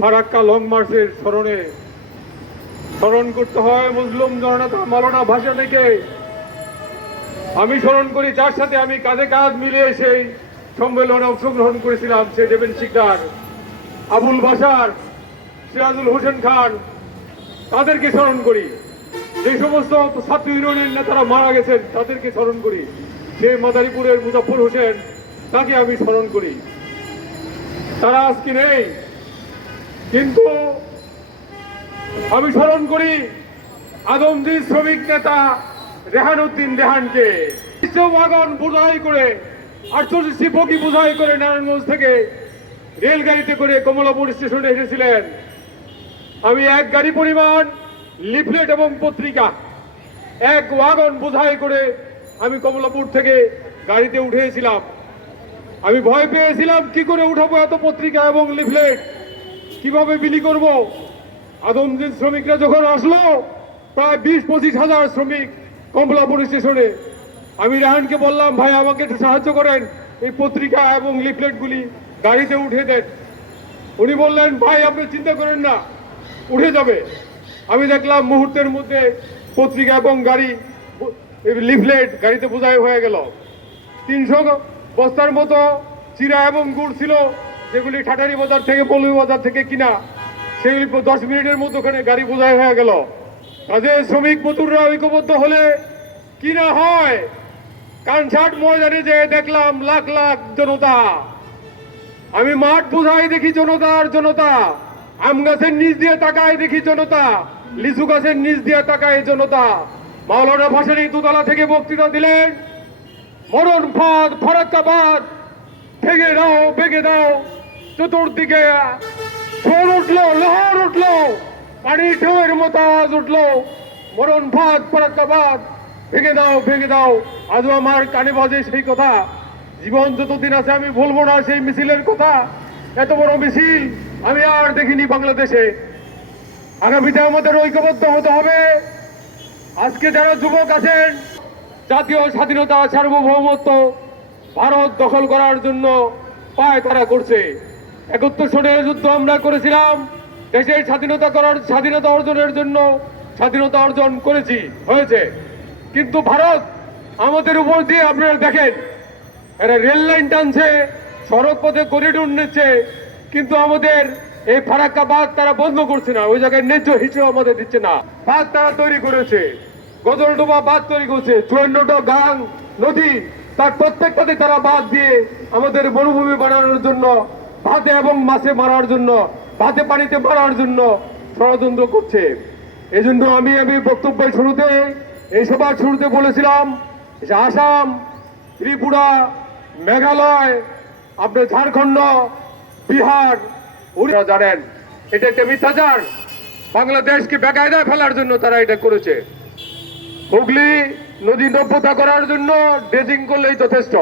Farakka long মার্চের স্মরণে স্মরণ করতে হয় মুসলিম জনতা মালনা ভাষা থেকে। আমি স্মরণ করি, যার সাথে আমি কাঁধে কাঁধ মিলিয়ে সেই সম্মেলনে অংশগ্রহণ করেছিলাম, সে দেবেন শিকদার। আবুল বাসার সিরাজুল হোসেন খান, তাদেরকে স্মরণ করি। যে সমস্ত ছাত্র ইউনিয়নের নেতারা মারা গেছেন, তাদেরকে স্মরণ করি। সে মাদারীপুরের মুজাফর হোসেন, তাকে আমি স্মরণ করি। তারা আজকে নেই। কিন্তু আমি স্মরণ করি আদমজি শ্রমিক নেতা রেহান উদ্দিন রেহানকে ওয়াগন বোঝাই করে, আটচল্লিশটি বগি বোঝাই করে নারায়ণগঞ্জ থেকে রেলগাড়িতে করে কমলাপুর স্টেশনে এসেছিলেন আমি এক গাড়ি পরিমাণ, লিফলেট এবং পত্রিকা, এক ওয়াগন বোঝাই করে আমি কমলাপুর থেকে গাড়িতে উঠেছিলাম। আমি ভয় পেয়েছিলাম, কি করে উঠাবো এত পত্রিকা এবং লিফলেট? কীভাবে বিলি করব? আদমদিন শ্রমিকরা যখন আসলো, প্রায় বিশ পঁচিশ হাজার শ্রমিক কমলাপুর স্টেশনে। আমি রাহানকে বললাম, ভাই, আমাকে একটু সাহায্য করেন। এই পত্রিকা এবং লিফলেটগুলি গাড়িতে উঠে দেন। উনি বললেন, ভাই, আপনি চিন্তা করেন না, উঠে যাবে। আমি দেখলাম মুহূর্তের মধ্যে পত্রিকা এবং গাড়ি, লিফলেট গাড়িতে বোঝাই হয়ে গেল। তিনশো বস্তার মতো চিরা এবং গুড় ছিল। যেগুলি ঠাটারি বাজার থেকে, পল্লী বাজার থেকে কিনা, সেগুলি দশ মিনিটের মতো ওখানে গাড়ি বোঝাই হয়ে গেল। কাজে শ্রমিক মজুররা ঐক্যবদ্ধ হলে কি না হয়? কানসাট ময়দানে যে দেখলাম লাখ লাখ জনতা। আমি মাঠ বোঝাই দেখি জনতার জনতা। আম গাছের নিচ দিয়ে তাকায় দেখি জনতা। লিচু গাছের নিচ দিয়ে তাকায় জনতা। মাওলানা ভাসানী দুতলা থেকে বক্তৃতা দিলেন, মরণ ফাঁদ, ফারাক্কাবাদ, ভেঙে দাও ভেঙে দাও। চতুর্দিকে ঝড় উঠল, লহর উঠল পানির ঢেউয়ের মতো আওয়াজ উঠল। মরণ ফাঁদ ফারাক্কাবাদ ভেঙে দাও ভেঙে দাও। আজও আমার কানে বাজে সেই কথা। জীবন যতদিন আছে, আমি ভুলবো না সেই মিছিলের কথা। এত বড় মিছিল আমি আর দেখিনি বাংলাদেশে। আগামীতে আমাদের ঐক্যবদ্ধ হতে হবে। আজকে যারা যুবক আছেন, জাতীয় স্বাধীনতা সার্বভৌমত্ব ভারত দখল করার জন্য পায় তারা করছে। একত্তর সনের যুদ্ধ আমরা করেছিলাম। দেশের স্বাধীনতা করার স্বাধীনতা অর্জনের জন্য স্বাধীনতা অর্জন করেছি, হয়েছে। কিন্তু ভারত আমাদের উপর দিয়ে আপনারা দেখেন, এরা রেল লাইন টানছে, সড়ক পথে করিডোর নিচ্ছে, কিন্তু আমাদের এই ফারাক্কা বাঁধ তারা বন্ধ করছে না, ওই জায়গায় ন্যায্য হিসেবে আমাদের দিচ্ছে না। বাঁধ তারা তৈরি করেছে, গজলডোবা বাঁধ তৈরি করছে, চুয়ান্নটা গাং নদী, তার প্রত্যেকটাতে তারা বাঁধ দিয়ে আমাদের বনভূমি বানানোর জন্য ভাতে এবং মাছে মারার জন্য ভাতে পানিতে মারার জন্য ষড়যন্ত্র করছে। এই জন্য আমি আমি বক্তব্যের শুরুতে, এই সভার শুরুতে বলেছিলাম যে আসাম, ত্রিপুরা, মেঘালয়, আপনার ঝাড়খণ্ড, বিহার, উড়িষ্যা জানেন, এটা একটা মিথ্যাচার। বাংলাদেশকে বেকায়দায় ফেলার জন্য তারা এটা করেছে। হুগলি নদী নব্যতা করার জন্য ড্রেজিং করলেই যথেষ্ট।